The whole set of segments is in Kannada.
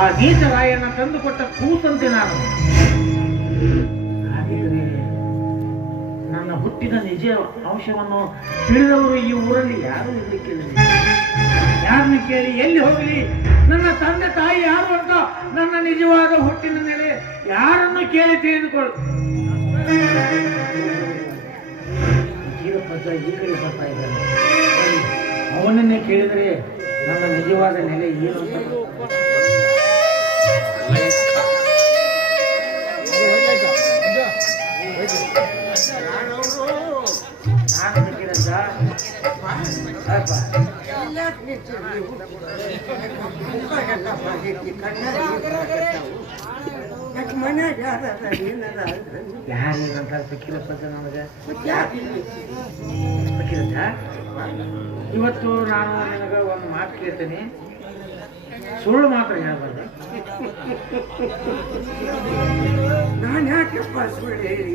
ಆ ಗೀತರಾಯನ ತಂದುಕೊಟ್ಟ ಕೂಸಂತೆ ನಾನು. ಹಾಗಿದ್ರೆ ನನ್ನ ಹುಟ್ಟಿದ ನಿಜ ಅಂಶವನ್ನು ತಿಳಿದವರು ಈ ಊರಲ್ಲಿ ಯಾರು ಇರಲಿಕ್ಕಿಲ್ಲ. ಯಾರನ್ನ ಕೇಳಿ ಎಲ್ಲಿ ಹೋಗಲಿ, ನನ್ನ ತಂದೆ ತಾಯಿ ಯಾರು ಅಂತ ನನ್ನ ನಿಜವಾದ ಹುಟ್ಟಿನ ಮೇಲೆ ಯಾರನ್ನು ಕೇಳಿ ತಿಳಿದುಕೊಳ್ಳು. ಜೀವಪದ ಈ ಕಡೆ ಬರ್ತಾ ಇದ್ದಾನೆ, ಅವನನ್ನೇ ಕೇಳಿದರೆ ನನ್ನ ನಿಜವಾದ ನೆಲೆ ಏನು ಅಂತ. ಯಾರೇನಂತ ಬೇಕಿಲ್ಲಪ್ಪ ನನಗೆ. ಇವತ್ತು ನಾನು ನಿನಗೆ ಒಂದು ಮಾತು ಕೇಳ್ತೇನೆ, ಸುಳ್ಳು ಮಾತ್ರ ಹೇಳ್ಬಾರ್ದು. ನಾನು ಯಾಕೆಪ್ಪ ಸುಳ್ಳು ಹೇಳಿ?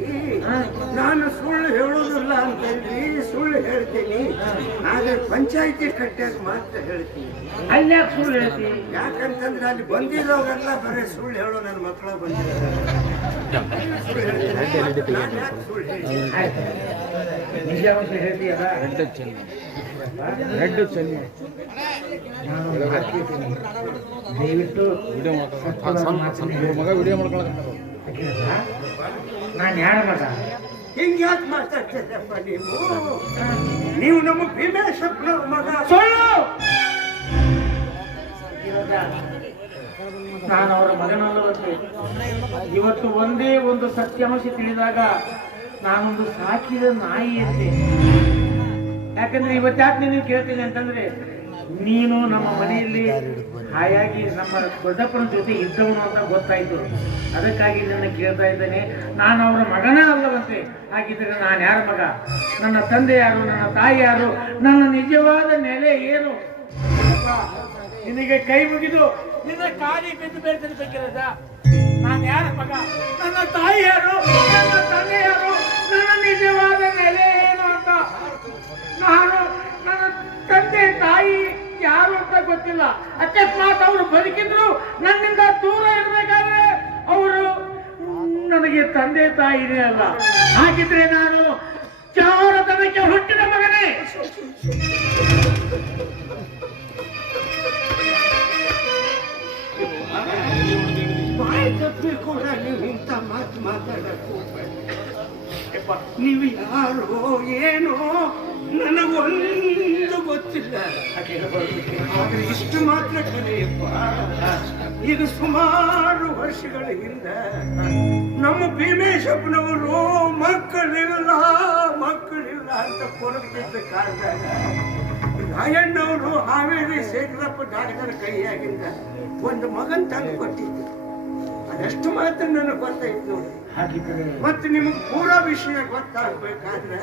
ನಾನು ಸುಳ್ಳು ಹೇಳೋದಿಲ್ಲ ಅಂತಂದ್ರಿ, ಸುಳ್ಳು ಹೇಳ್ತೀನಿ. ಆದ್ರೆ ಪಂಚಾಯಿತಿ ಕಟ್ಟಾಗ ಮಾತ್ರ ಹೇಳ್ತೀನಿ. ಅಲ್ಲಿ ಯಾಕೆ ಸುಳ್ಳು ಹೇಳ್ತೀನಿ? ಯಾಕಂತಂದ್ರೆ ಅಲ್ಲಿ ಬಂದಿರೋರೆಲ್ಲ ಬರೀ ಸುಳ್ಳು ಹೇಳೋ ನನ್ನ ಮಕ್ಕಳ ಬಂದಿರೋ. ನಿಜಾಂಶ ಹೇಳ್ತೀಯಲ್ಲ, ದಯವಿಟ್ಟು ವಿಡಿಯೋ ಮಾಡ್ಕೊಳ್ಳ. ನಾನು ಯಾರ ಮಗ? ಹಿಂಗ್ಯಾಕೆ ಮಾತಾಡ್ತಿದ್ದಪ್ಪ ನೀವು? ನೀವು ನಮ್ಮ ಭೀಮೇಶಪ್ಪನವ್ರ ಮಗ. ಸುಳ್ಳು! ನಾನು ಅವರ ಮಗನಲ್ಲವಂತೆ. ಇವತ್ತು ಒಂದೇ ಒಂದು ಸತ್ಯಾಂಶ ತಿಳಿದಾಗ ನಾನೊಂದು ಸಾಕಿದ ನಾಯಿ ಅಂತೆ. ಯಾಕಂದ್ರೆ ಇವತ್ತಾಕೆ ನೀನು ಕೇಳ್ತೀನಿ ಅಂತಂದ್ರೆ, ನೀನು ನಮ್ಮ ಮನೆಯಲ್ಲಿ ಹಾಯಾಗಿ ನಮ್ಮ ದೊಡ್ಡಪ್ಪನ ಜೊತೆ ಇದ್ದವನು ಅಂತ ಗೊತ್ತಾಯ್ತು. ಅದಕ್ಕಾಗಿ ನನ್ನ ಕೇಳ್ತಾ ಇದ್ದೇನೆ, ನಾನು ಅವರ ಮಗನೇ ಅಲ್ಲವಂತೆ. ಹಾಗಿದ್ರೆ ನಾನು ಯಾರ ಮಗ? ನನ್ನ ತಂದೆ ಯಾರು? ನನ್ನ ತಾಯಿ ಯಾರು? ನನ್ನ ನಿಜವಾದ ನೆಲೆ ಏನು? ನಿನಗೆ ಕೈ ಮುಗಿದು ನಿನ್ನ ಕಾಲಿ ಬಿದ್ದು ಬೇರ್ತಿರ್ಬೇಕಿರದ. ನಾನು ಯಾರ ಮಗ? ನನ್ನ ತಾಯಿ ಯಾರು? ನನ್ನ ತಂದೆ ಯಾರು? ನನ್ನ ನಿಜವಾದ ನೆಲೆ ಏನು ಅಂತ ನಾನು, ನನ್ನ ತಂದೆ ತಾಯಿ ಯಾರು ಅಂತ ಗೊತ್ತಿಲ್ಲ. ಅಕಸ್ಮಾತ್ ಅವರು ಬದುಕಿದ್ರು ನನ್ನಿಂದ ದೂರ ಇರಬೇಕಾದ್ರೆ ಅವರು ನನಗೆ ತಂದೆ ತಾಯಿನೇ ಅಲ್ಲ. ಹಾಗಿದ್ರೆ ನಾನು ಚಾರತನಕ್ಕೆ ಹುಟ್ಟಿದ ಮಗನೇ. ಬಾಯಿ ತಪ್ಪಿ ಕೂಡ ನೀವು ಇಂಥ ಮಾತು ಮಾತಾಡಕ್ಕೆ ನೀವು ಯಾರು ಏನೋ ನನಗೊಂದು ಗೊತ್ತಿಲ್ಲ. ಆದ್ರೆ ಇಷ್ಟು ಮಾತ್ರ ಕಲಿಯಪ್ಪ, ಇದು ಸುಮಾರು ವರ್ಷಗಳ ಹಿಂದೆ ನಮ್ಮ ಭೀಮೇಶಪ್ಪನವರು ಮಕ್ಕಳಿಲ್ಲ ಅಂತ ಕೊರಗ್ತಿದ್ದ ಕಾಲದಾಗ ರಾಯಣ್ಣವರು ಹಾವೇರಿ ಶೇಖರಪ್ಪ ಡಾಕ್ಟರ್ ಕೈಯಾಗಿಂದ ಒಂದು ಮಗನ್ ತಂದು ಕೊಟ್ಟಿದ್ದು. ಅದಷ್ಟು ಮಾತ್ರ ನನಗೆ ಗೊತ್ತಾಯ್ತು ನೋಡಿ. ಮತ್ತೆ ನಿಮಗೆ ಪೂರಾ ವಿಷಯ ಗೊತ್ತಾಗ್ಬೇಕಾದ್ರೆ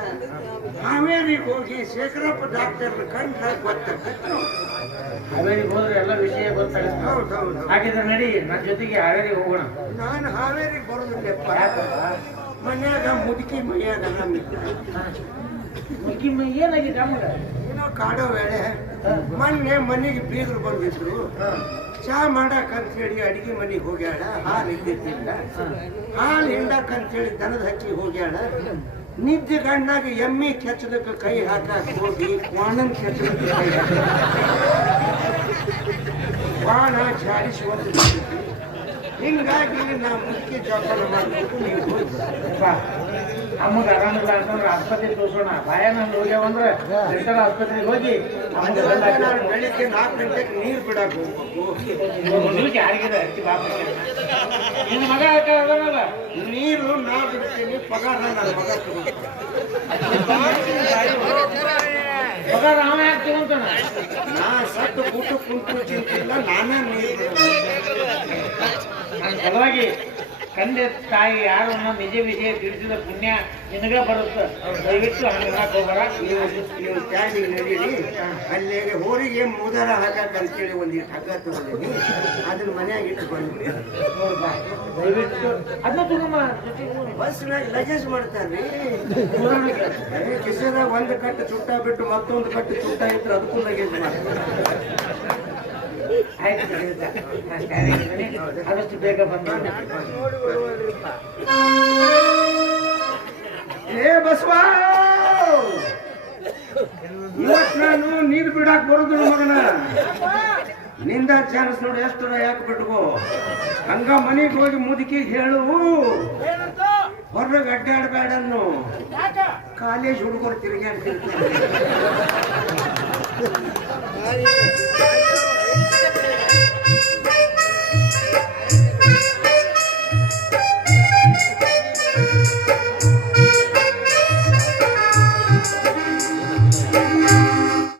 ಹಾವೇರಿಗೆ ಹೋಗಿ ಶೇಖರಪ್ಪ ಡಾಕ್ಟರ್ ಕಂಡ್ರೆ ಗೊತ್ತಾಗ್ತದೆ. ಹಾವೇರಿಗೆ ಹೋದ್ರೆ ಎಲ್ಲ ವಿಷಯ ಗೊತ್ತಾಗುತ್ತೆ. ಹೌದೌದು. ಹಾಗಿದ್ರೆ ನಡಿ, ನನ್ನ ಜೊತೆಗೆ ಹಾವೇರಿಗೆ ಹೋಗೋಣ. ನಾನು ಹಾವೇರಿಗೆ ಬರೋದಿಲ್ಲಪ್ಪ. ಮನ್ಯಾಗ ಮುದುಕಿ ಮೈಯಾಗ ಏನಾಗಿದೆ ನಮಗ? ಏನೋ ಕಾಡೋ ವೇಳೆ ಮೊನ್ನೆ ಮನೆಗೆ ಬೀಗರು ಬಂದಿದ್ರು. ಚಾ ಮಾಡಕ್ಕಂತ ಹೇಳಿ ಅಡಿಗೆ ಮನೆಗೆ ಹೋಗ್ಯಾಳ. ಹಾಲು ಇದ್ದಿದ್ದಿಲ್ಲ. ಹಾಲು ಹಿಂಡಕ್ಕಂತ ಹೇಳಿ ದನದ ಹಕ್ಕಿ ಹೋಗ್ಯಾಳ. ನಿದ್ದೆ ಗಂಡಾಗ ಎಮ್ಮಿ ಕೆಚ್ಚಲಕ್ಕೆ ಕೈ ಹಾಕಕ್ ಹೋಗಿ ಕ್ವಾಣನ್ ಕೆಚ್ಚಲಕ್ಕೆ ಕೈ ಹಾಕ ಕ್ವಾಣ ಜಾರಿಸಿ ಒಂದು. ಹಿಂಗಾಗಿ ನಾವು ಮುಖ್ಯ ಜೋಪಾನ ಮಾಡ್ಬೇಕು. ನೀವು ಅಮ್ಮಗ ಆರಾಮಿಲ್ಲ ಅಂತಂದ್ರೆ ಆಸ್ಪತ್ರೆಗೆ ತೋರ್ಸೋಣ. ಬಾಯನಲ್ಲಿ ಹೋಗ್ಯಾವಂದ್ರೆ ಮೆಂಟಲ್ ಆಸ್ಪತ್ರೆಗೆ ಹೋಗಿ ಬೆಳಿಗ್ಗೆ 4 ಗಂಟೆಗೆ ನೀರು ಬಿಡಕ್ ಹೋಗ್ಬೇಕು. ಯಾರಿಗಿದೆ ನಿನ್ನ ಮಗ ಹಾಕಲ್ಲ ನೀರು ನಾ ಬಿಡ್ತೀನಿ, ಪಗಾರ ನನ್ನ ಮಗ ಪಗಾರ ನಾವೇ ಯಾಕೆ ತಗೊಂತಾನ? ನಾ ಸತ್ತು ಊಟ ಕುಂತು ಚಿಂತಿಲ್ಲ, ನಾನೇ ನೀರು ನನ್ನ ಸಲುವಾಗಿ ತಂದೆ ತಾಯಿ ಯಾರು ಅನ್ನೋ ನಿಜ ವಿಷಯ ತಿಳಿಸಿದ ಪುಣ್ಯ ನಿನಗ ಬರುತ್ತೆ. ದಯವಿಟ್ಟು ಹಂಗೆ ಹೋಗಬೇಡ. ನೀವು ಟ್ಯಾಗಿಗೆ ನಡೀರಿ. ಅಲ್ಲಿ ಹೋರಿಗೆ ಮೂದಾರ ಹಾಕಂತೇಳಿ ಒಂದಿಟ್ಟು ಹಗ್ಗ ತಗೊಂಡಿನಿ, ಅದನ್ನ ಮನ್ಯಾಗ ಇಟ್ಟು ಬಂದ್ರಿ. ದಯವಿಟ್ಟು ಅದನ್ನ ತಗೊಂಬ. ಬಸ್ನಾಗ ಲಗೇಜ್ ಮಾಡ್ತಾರ್ರಿ. ಕಿಸೆದಾಗ ಒಂದು ಕಟ್ಟು ಚುಟ್ಟ ಬಿಟ್ಟು ಮತ್ತೊಂದು ಕಟ್ಟು ಚುಟ್ಟ ಇದ್ರೆ ಅದಕ್ಕೂ ಲಗೇಜ್ ಮಾಡ್ತಾರೆ. ಆಯ್ತು ಖಂಡಿತ. ನಾನು ತಯಾರಾಗಿದ್ದೀನಿ. ಆದಷ್ಟು ಬೇಗ ಬಂದು ಏ ಬಸವ, ಇವತ್ತು ನಾನು ನೀರು ಬಿಡಾಕ್ ಬರುದು ಮಗನ. ನಿಂದ ಚಾನ್ಸ್ ನೋಡಿ ಎಷ್ಟು ಯಾಕೆ ಬಿಟ್ಕೋ. ಹಂಗ ಮನೆಗೆ ಹೋಗಿ ಮುದುಕಿಗೆ ಹೇಳು, ಹೊರಗೆ ಅಡ್ಡಾಡಬೇಡನ್ನು. ಕಾಲೇಜ್ ಹುಡುಗರು ತಿರುಗಿ ಅಂತಿರ್ತಾರೆ.